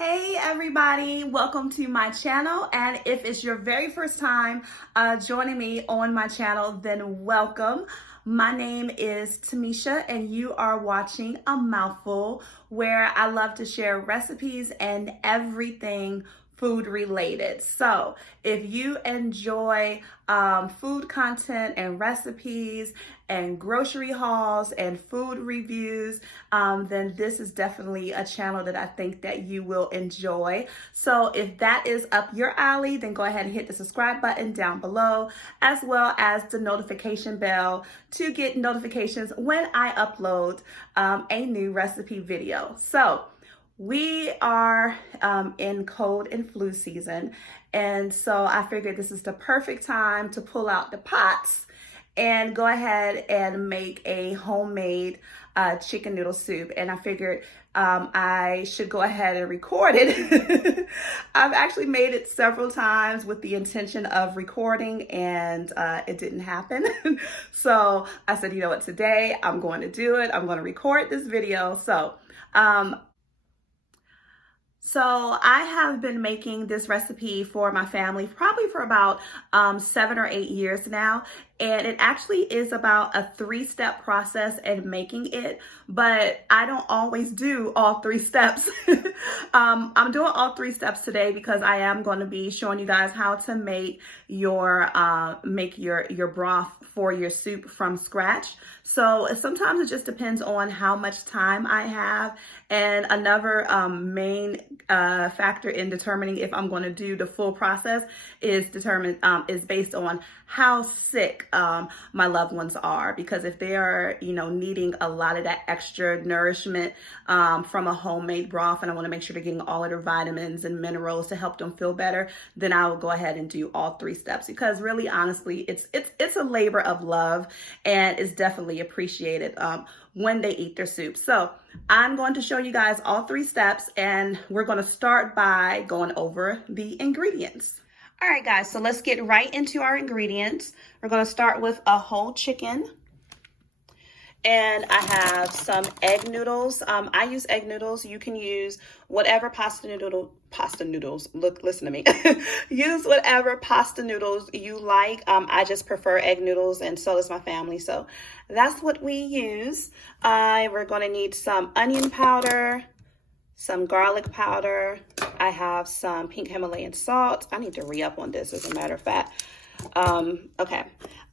Hey everybody, welcome to my channel, and if it's your very first time joining me on my channel, then welcome. My name is Tamisha and you are watching A Mouthful, where I love to share recipes and everything food related. So if you enjoy food content and recipes and grocery hauls and food reviews, then this is definitely a channel that I think that you will enjoy. So if that is up your alley, then go ahead and hit the subscribe button down below, as well as the notification bell to get notifications when I upload a new recipe video. So we are in cold and flu season, and so I figured this is the perfect time to pull out the pots and go ahead and make a homemade chicken noodle soup. And I figured I should go ahead and record it. I've actually made it several times with the intention of recording, and it didn't happen. So I said, you know what, today I'm going to do it. I'm going to record this video. So I have been making this recipe for my family probably for about 7 or 8 years now. And it actually is about a 3-step process in making it, but I don't always do all 3 steps. I'm doing all 3 steps today because I am going to be showing you guys how to make your broth for your soup from scratch. So sometimes it just depends on how much time I have. And another main factor in determining if I'm going to do the full process is based on how sick my loved ones are. Because if they are, needing a lot of that extra nourishment from a homemade broth, and I want to make sure they're getting all of their vitamins and minerals to help them feel better, then I will go ahead and do all 3 steps. Because really, honestly, it's a labor of love, and it's definitely appreciated when they eat their soup. So I'm going to show you guys all 3 steps, and we're going to start by going over the ingredients. All right, guys, so let's get right into our ingredients. We're going to start with a whole chicken. And I have some egg noodles. I use egg noodles. You can use whatever pasta noodles. Look, listen to me. Use whatever pasta noodles you like. I just prefer egg noodles, and so does my family. So that's what we use. We're going to need some onion powder, some garlic powder. I have some pink Himalayan salt. I need to re-up on this, as a matter of fact. Okay.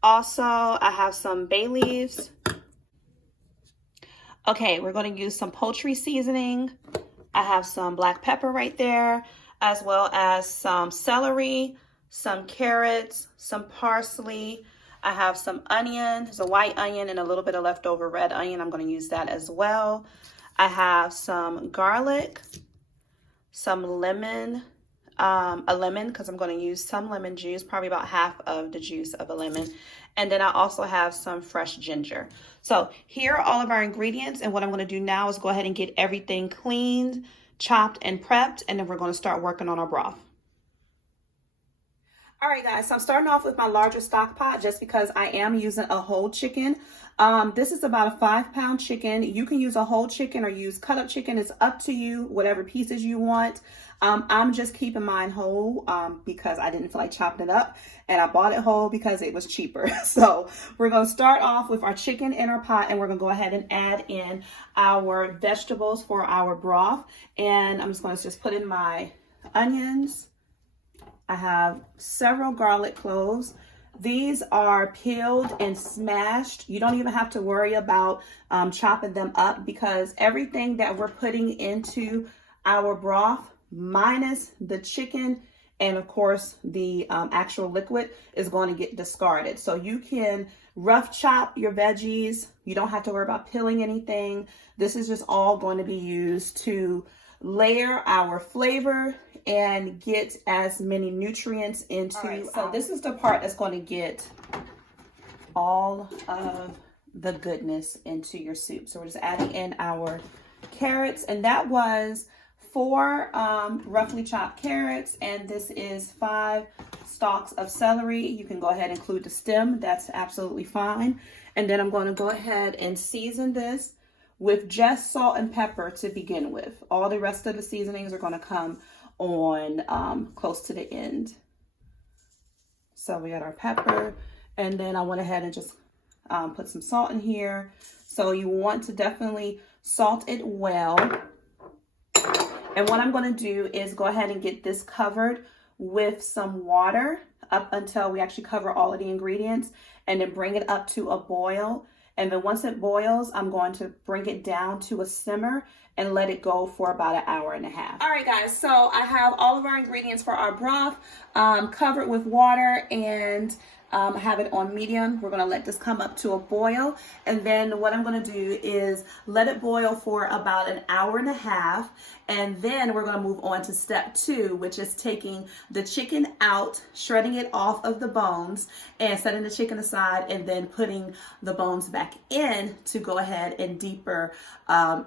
Also, I have some bay leaves. Okay, we're going to use some poultry seasoning. I have some black pepper right there, as well as some celery, some carrots, some parsley. I have some onion. There's a white onion and a little bit of leftover red onion. I'm going to use that as well. I have some garlic, some lemon, a lemon, because I'm going to use some lemon juice, probably about half of the juice of a lemon. And then I also have some fresh ginger. So here are all of our ingredients. And what I'm going to do now is go ahead and get everything cleaned, chopped, and prepped. And then we're going to start working on our broth. All right, guys, so I'm starting off with my larger stock pot just because I am using a whole chicken. This is about a 5-pound chicken. You can use a whole chicken or use cut up chicken. It's up to you, whatever pieces you want. I'm just keeping mine whole because I didn't feel like chopping it up, and I bought it whole because it was cheaper. So we're going to start off with our chicken in our pot, and we're going to go ahead and add in our vegetables for our broth. And I'm just going to put in my onions. I have several garlic cloves. These are peeled and smashed. You don't even have to worry about chopping them up, because everything that we're putting into our broth, minus the chicken and of course the actual liquid, is going to get discarded. So you can rough chop your veggies. You don't have to worry about peeling anything. This is just all going to be used to layer our flavor and get as many nutrients into. All right, so this is the part that's going to get all of the goodness into your soup. So we're just adding in our carrots, and that was 4 roughly chopped carrots, and this is 5 stalks of celery. You can go ahead and include the stem. That's absolutely fine. And then I'm going to go ahead and season this with just salt and pepper to begin with. All the rest of the seasonings are going to come on close to the end. So we got our pepper, and then I went ahead and just put some salt in here. So you want to definitely salt it well. And what I'm going to do is go ahead and get this covered with some water up until we actually cover all of the ingredients, and then bring it up to a boil. And then once it boils, I'm going to bring it down to a simmer and let it go for about an hour and a half. All right, guys, so I have all of our ingredients for our broth covered with water, and I have it on medium. We're gonna let this come up to a boil, and then what I'm gonna do is let it boil for about an hour and a half, and then we're gonna move on to step 2, which is taking the chicken out, shredding it off of the bones, and setting the chicken aside, and then putting the bones back in to go ahead and deeper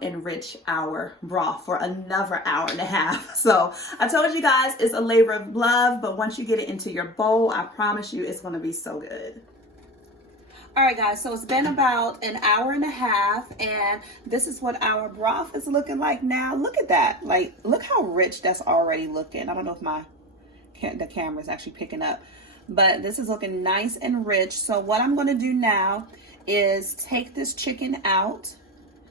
enrich our broth for another hour and a half. So I told you guys it's a labor of love, but once you get it into your bowl, I promise you it's gonna be so good. All right, guys, so it's been about an hour and a half, and this is what our broth is looking like now. Look at that. Like, look how rich that's already looking. I don't know if the camera is actually picking up, but this is looking nice and rich. So what I'm going to do now is take this chicken out.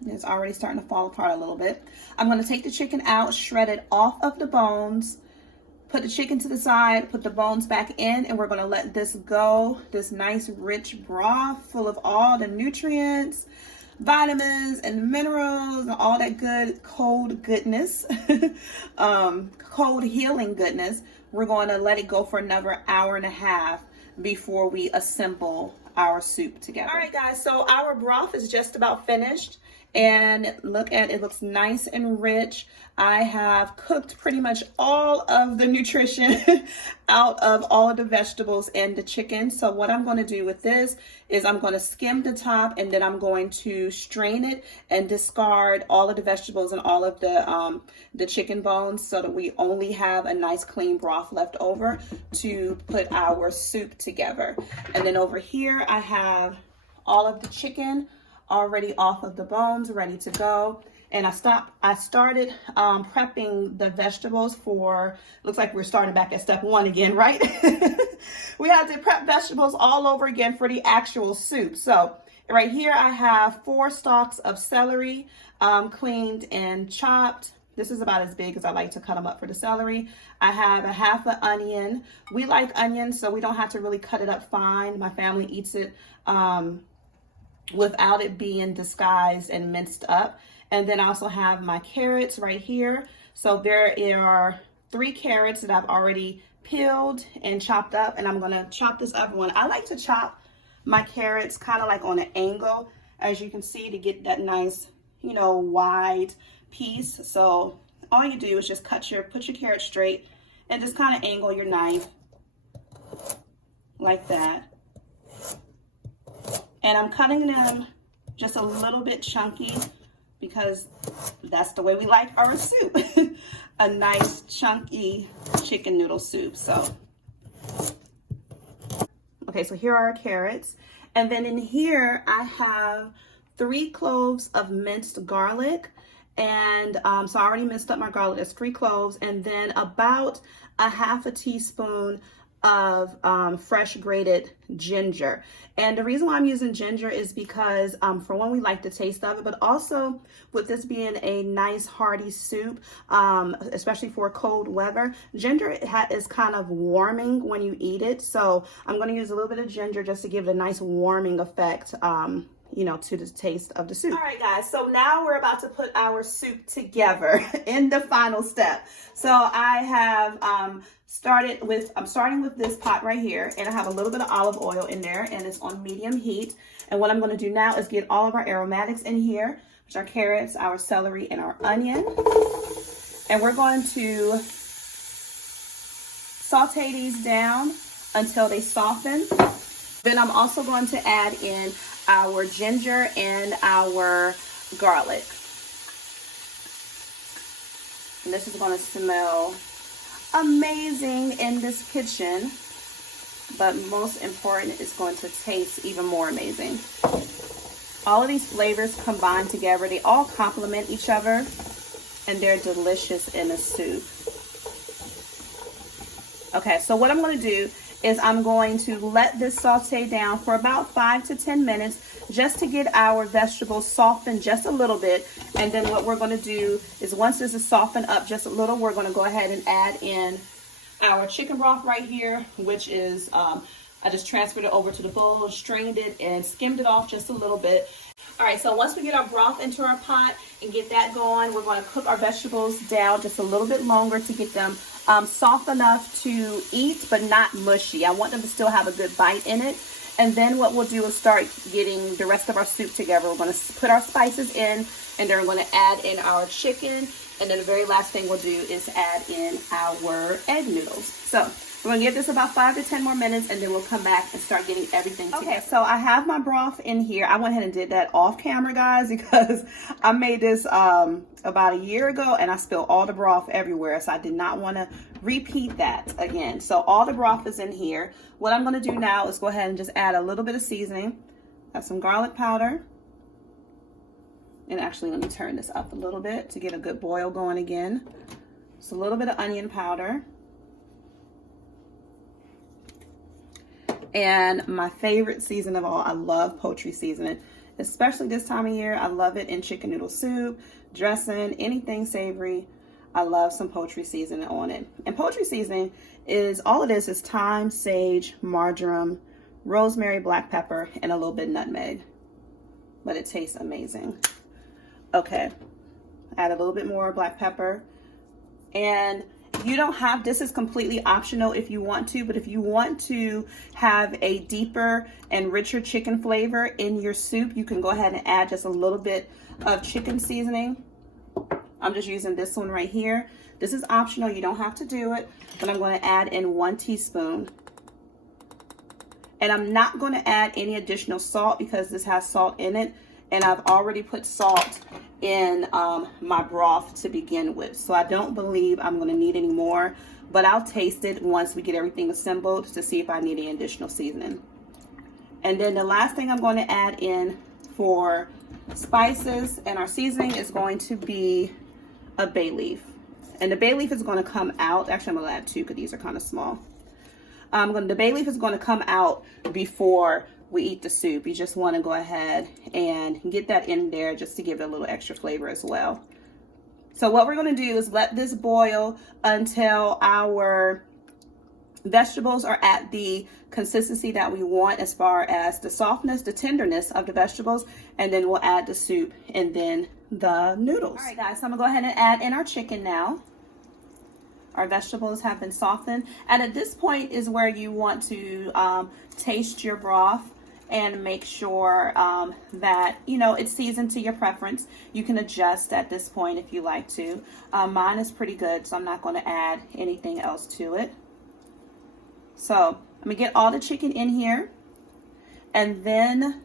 It's already starting to fall apart a little bit. I'm going to take the chicken out, shred it off of the bones, put the chicken to the side, put the bones back in, and we're gonna let this go. This nice rich broth full of all the nutrients, vitamins and minerals, and all that good cold goodness, cold healing goodness. We're gonna let it go for another hour and a half before we assemble our soup together. All right, guys, so our broth is just about finished. And look at it, looks nice and rich. I have cooked pretty much all of the nutrition out of all of the vegetables and the chicken. So what I'm going to do with this is I'm going to skim the top, and then I'm going to strain it and discard all of the vegetables and all of the chicken bones, so that we only have a nice clean broth left over to put our soup together. And then over here I have all of the chicken already off of the bones, ready to go. And I started prepping the vegetables for, looks like we're starting back at step 1 again, right? We have to prep vegetables all over again for the actual soup. So right here I have 4 stalks of celery, cleaned and chopped. This is about as big as I like to cut them up for the celery. I have a half an onion. We like onions, so we don't have to really cut it up fine. My family eats it without it being disguised and minced up. And then I also have my carrots right here. So there are 3 carrots that I've already peeled and chopped up, and I'm gonna chop this other one. I like to chop my carrots kind of like on an angle, as you can see, to get that nice, you know, wide piece. So all you do is just put your carrot straight and just kind of angle your knife like that. And I'm cutting them just a little bit chunky because that's the way we like our soup. A nice chunky chicken noodle soup. So, okay, so here are our carrots. And then in here I have 3 cloves of minced garlic. And so I already minced up my garlic. That's 3 cloves. And then about a half a teaspoon of fresh grated ginger. And the reason why I'm using ginger is because for one, we like the taste of it, but also with this being a nice hearty soup, especially for cold weather, ginger is kind of warming when you eat it. So I'm going to use a little bit of ginger just to give it a nice warming effect, you know, to the taste of the soup. All right, guys, so now we're about to put our soup together in the final step. So I have I'm starting with this pot right here, and I have a little bit of olive oil in there, and it's on medium heat. And what I'm going to do now is get all of our aromatics in here, which are carrots, our celery, and our onion. And we're going to saute these down until they soften. Then I'm also going to add in our ginger and our garlic. And this is going to smell amazing in this kitchen, but most important, it's going to taste even more amazing. All of these flavors combine together. They all complement each other, and they're delicious in a soup. Okay, so what I'm going to do is I'm going to let this saute down for about 5 to 10 minutes just to get our vegetables softened just a little bit. And then what we're going to do is once this is softened up just a little, we're going to go ahead and add in our chicken broth right here, which is, I just transferred it over to the bowl, strained it, and skimmed it off just a little bit. All right, so once we get our broth into our pot and get that going, we're going to cook our vegetables down just a little bit longer to get them soft enough to eat, but not mushy. I want them to still have a good bite in it. And then what we'll do is start getting the rest of our soup together. We're going to put our spices in, and then we're going to add in our chicken. And then the very last thing we'll do is add in our egg noodles. So we're going to give this about 5 to 10 more minutes, and then we'll come back and start getting everything together. Okay, so I have my broth in here. I went ahead and did that off camera, guys, because I made this about a year ago, and I spilled all the broth everywhere, so I did not want to repeat that again. So all the broth is in here. What I'm going to do now is go ahead and just add a little bit of seasoning. Got some garlic powder. And actually, let me turn this up a little bit to get a good boil going again. Just a little bit of onion powder. And my favorite season of all, I love poultry seasoning, especially this time of year. I love it in chicken noodle soup, dressing, anything savory. I love some poultry seasoning on it. And poultry seasoning is, all it is thyme, sage, marjoram, rosemary, black pepper, and a little bit of nutmeg. But it tastes amazing. Okay, add a little bit more black pepper. And you don't have, this is completely optional if you want to, but if you want to have a deeper and richer chicken flavor in your soup, you can go ahead and add just a little bit of chicken seasoning. I'm just using this one right here. This is optional, you don't have to do it, but I'm going to add in 1 teaspoon. And I'm not going to add any additional salt because this has salt in it. And I've already put salt in my broth to begin with. So I don't believe I'm going to need any more, but I'll taste it once we get everything assembled to see if I need any additional seasoning. And then the last thing I'm going to add in for spices and our seasoning is going to be a bay leaf. And the bay leaf is going to come out. Actually, I'm going to add 2 because these are kind of small. The bay leaf is going to come out before we eat the soup. You just want to go ahead and get that in there just to give it a little extra flavor as well. So what we're going to do is let this boil until our vegetables are at the consistency that we want as far as the softness, the tenderness of the vegetables, and then we'll add the soup and then the noodles. All right, guys, so I'm going to go ahead and add in our chicken now. Our vegetables have been softened, and at this point is where you want to taste your broth and make sure that, you know, it's seasoned to your preference. You can adjust at this point if you like to. Mine is pretty good, so I'm not going to add anything else to it. So I'm going to get all the chicken in here, and then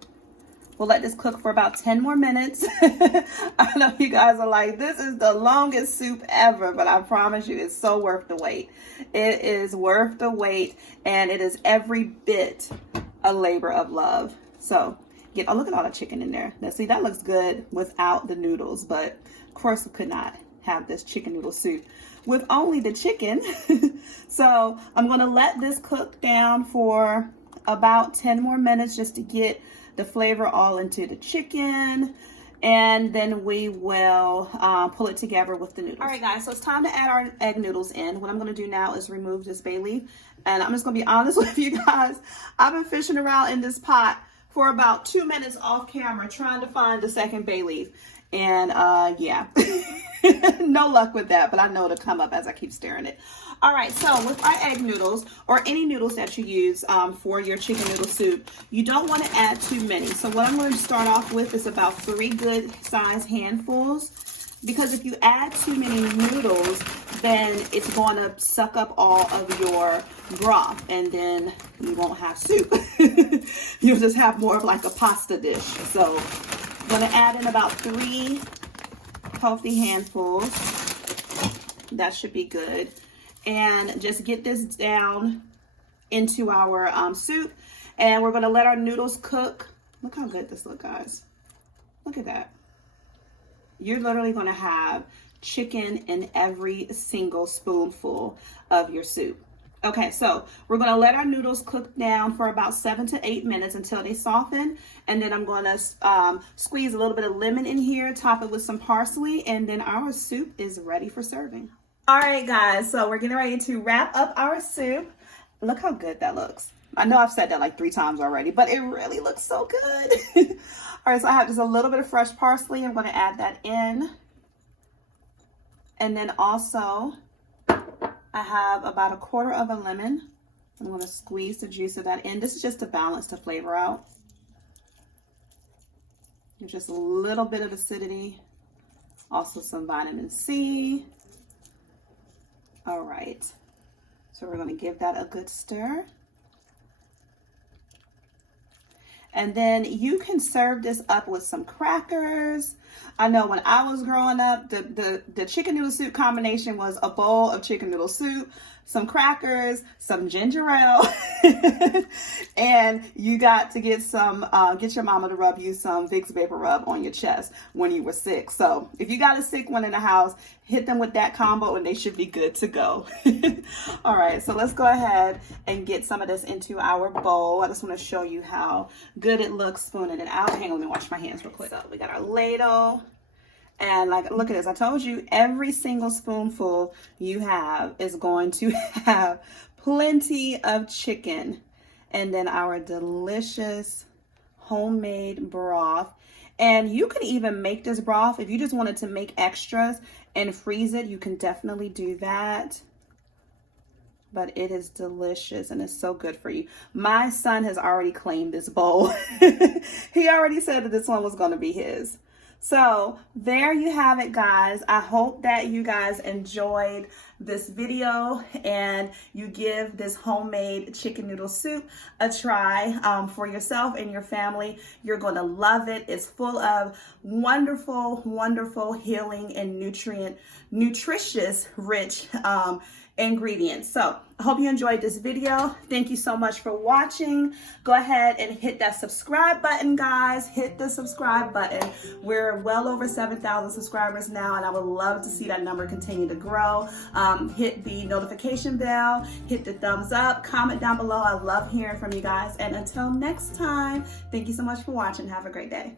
we'll let this cook for about 10 more minutes. I know you guys are like, this is the longest soup ever, but I promise you it's so worth the wait. It is worth the wait, and it is every bit a labor of love. So oh, look at all the chicken in there. Now see, that looks good without the noodles, but of course we could not have this chicken noodle soup with only the chicken. So I'm gonna let this cook down for about 10 more minutes just to get the flavor all into the chicken, and then we will pull it together with the noodles. All right, guys, so it's time to add our egg noodles in. What I'm going to do now is remove this bay leaf, and I'm just going to be honest with you guys. I've been fishing around in this pot for about 2 minutes off camera trying to find the second bay leaf, and yeah, no luck with that, but I know it'll come up as I keep stirring it. All right, so with our egg noodles, or any noodles that you use for your chicken noodle soup, you don't want to add too many. So what I'm going to start off with is about 3 good size handfuls, because if you add too many noodles, then it's going to suck up all of your broth, and then you won't have soup. You'll just have more of like a pasta dish. So I'm going to add in about 3 healthy handfuls. That should be good. And just get this down into our soup, and we're going to let our noodles cook. Look how good this looks, guys. Look at that. You're literally going to have chicken in every single spoonful of your soup. Okay, so we're going to let our noodles cook down for about 7 to 8 minutes until they soften. And then I'm going to squeeze a little bit of lemon in here, top it with some parsley, and then our soup is ready for serving. All right, guys, so we're getting ready to wrap up our soup. Look how good that looks. I know I've said that like 3 times already, but it really looks so good. All right, so I have just a little bit of fresh parsley. I'm going to add that in. And then also, I have about 1/4 of a lemon. I'm going to squeeze the juice of that in. This is just to balance the flavor out. And just a little bit of acidity. Also some vitamin C. All right. So we're going to give that a good stir. And then you can serve this up with some crackers. I know when I was growing up, the chicken noodle soup combination was a bowl of chicken noodle soup, some crackers, some ginger ale, and you got to get get your mama to rub you some Vicks Vapor Rub on your chest when you were sick. So if you got a sick one in the house, hit them with that combo and they should be good to go. All right, so let's go ahead and get some of this into our bowl. I just want to show you how good it looks spooning it out. Hang on, let me wash my hands real quick. So we got our ladle. And like, look at this. I told you every single spoonful you have is going to have plenty of chicken. And then our delicious homemade broth. And you can even make this broth if you just wanted to make extras and freeze it. You can definitely do that. But it is delicious and it's so good for you. My son has already claimed this bowl. He already said that this one was going to be his. So there you have it, guys. I hope that you guys enjoyed this video and you give this homemade chicken noodle soup a try for yourself and your family. You're going to love it. It's full of wonderful, wonderful healing and nutritious rich ingredients. So I hope you enjoyed this video. Thank you so much for watching. Go ahead and hit that subscribe button, guys. Hit the subscribe button. We're well over 7,000 subscribers now, and I would love to see that number continue to grow. Hit the notification bell, hit the thumbs up, comment down below. I love hearing from you guys. And until next time, thank you so much for watching. Have a great day.